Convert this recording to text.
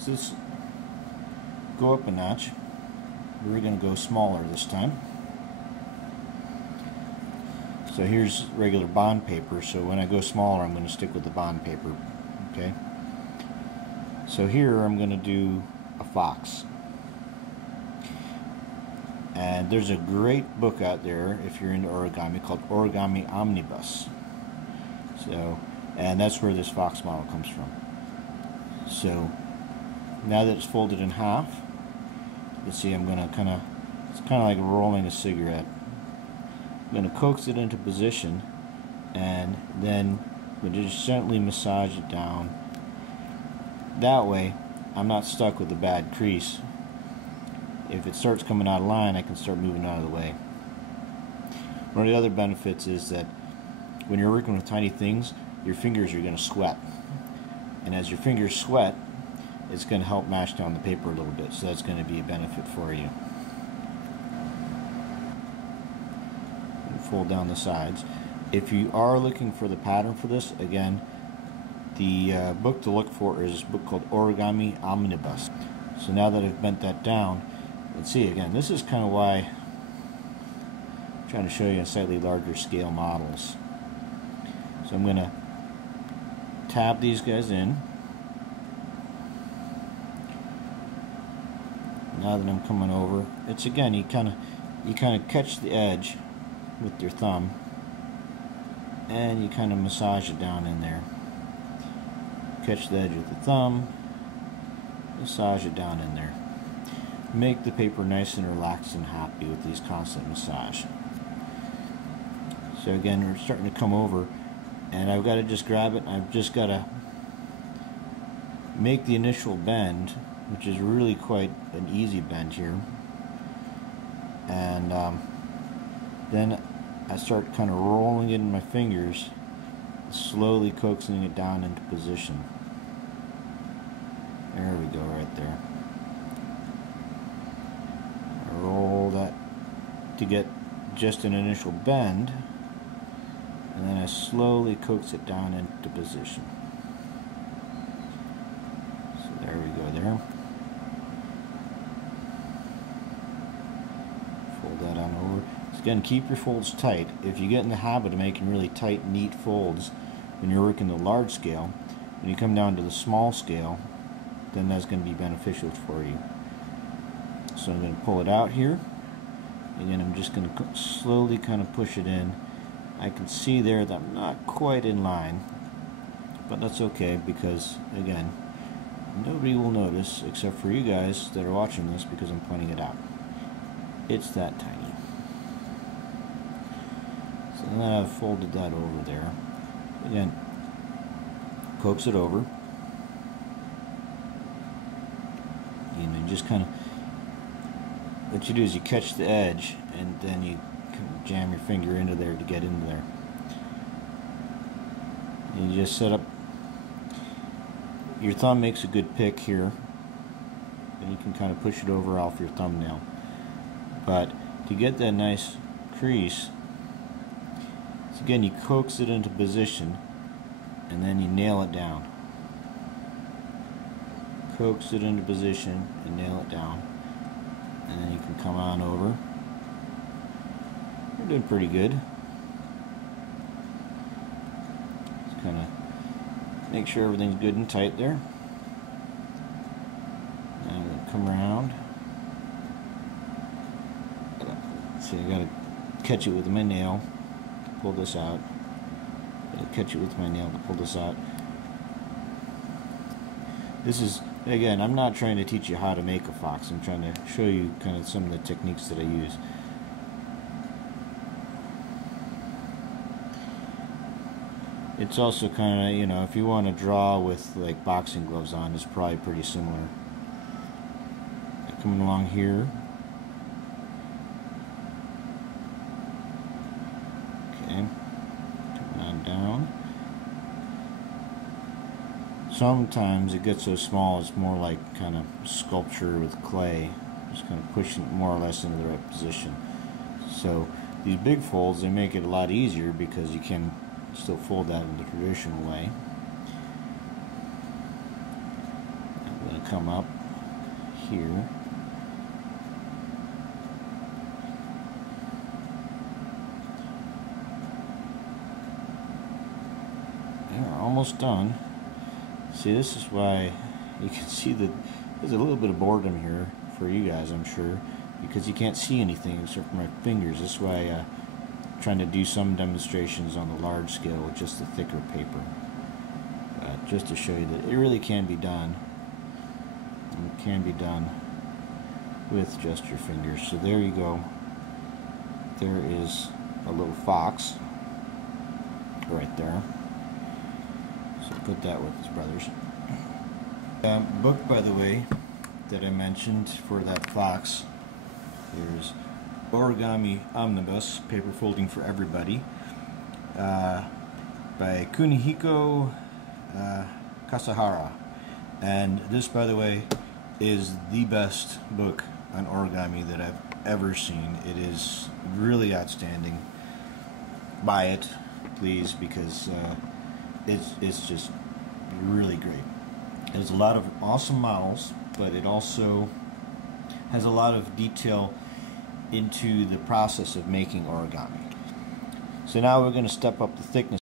So let's go up a notch. We're going to go smaller this time. So here's regular bond paper, so when I go smaller I'm going to stick with the bond paper. Okay. So here I'm going to do a fox. And there's a great book out there if you're into origami called Origami Omnibus. So, and that's where this fox model comes from. So now that it's folded in half, you can see I'm going to it's kind of like rolling a cigarette. I'm going to coax it into position, and then I'm going to just gently massage it down. That way I'm not stuck with a bad crease. If it starts coming out of line, I can start moving out of the way. One of the other benefits is that when you're working with tiny things, your fingers are going to sweat. And as your fingers sweat, it's going to help mash down the paper a little bit, so that's going to be a benefit for you. And fold down the sides. If you are looking for the pattern for this, again, the book to look for is a book called Origami Omnibus. So now that I've bent that down, let's see again, this is kind of why I'm trying to show you slightly larger scale models. So I'm going to tab these guys in. Now that I'm coming over, it's again, you kind of catch the edge with your thumb and you kind of massage it down in there. Catch the edge with the thumb, massage it down in there. Make the paper nice and relaxed and happy with these constant massage. So again, we're starting to come over, and I've got to just grab it, and I've just got to make the initial bend, which is really quite an easy bend here. And then I start kind of rolling it in my fingers, slowly coaxing it down into position. There we go, right there. I roll that to get just an initial bend, and then I slowly coax it down into position. So there we go there. Fold that on over. So again, keep your folds tight. If you get in the habit of making really tight, neat folds when you're working the large scale, when you come down to the small scale, then that's going to be beneficial for you. So I'm going to pull it out here. Again, I'm just going to slowly kind of push it in. I can see there that I'm not quite in line, but that's okay, because again, nobody will notice except for you guys that are watching this, because I'm pointing it out. It's that tiny. So now I've folded that over there. Again, coax it over. And just kind of, what you do is you catch the edge, and then you jam your finger into there to get into there. And you just set up, your thumb makes a good pick here, and you can kind of push it over off your thumbnail. But to get that nice crease, so again, you coax it into position, and then you nail it down. Coax it into position and nail it down, and then you can come on over. You're doing pretty good. Just kind of make sure everything's good and tight there. Now I'm going to come around. See, I got to catch it with my nail to pull this out. Got to catch it with my nail to pull this out. This is, again, I'm not trying to teach you how to make a fox. I'm trying to show you kind of some of the techniques that I use. It's also kind of, you know, if you want to draw with like boxing gloves on, it's probably pretty similar. Coming along here. Okay. Coming on down. Sometimes it gets so small it's more like kind of sculpture with clay, just kind of pushing it more or less into the right position. So these big folds, they make it a lot easier because you can still fold that in the traditional way. I'm going going to come up here. We're almost done. See, this is why you can see that there's a little bit of boredom here for you guys, I'm sure, because you can't see anything except for my fingers. That's why I'm trying to do some demonstrations on the large scale with just the thicker paper, just to show you that it really can be done. It can be done with just your fingers. So there you go. There is a little fox right there. So put that with his brothers. Book, by the way, that I mentioned for that fox, there's Origami Omnibus, Paper Folding for Everybody, by Kunihiko Kasahara. And this, by the way, is the best book on origami that I've ever seen. It is really outstanding. Buy it, please, because it's just really great. It has a lot of awesome models, but it also has a lot of detail into the process of making origami. So now we're going to step up the thickness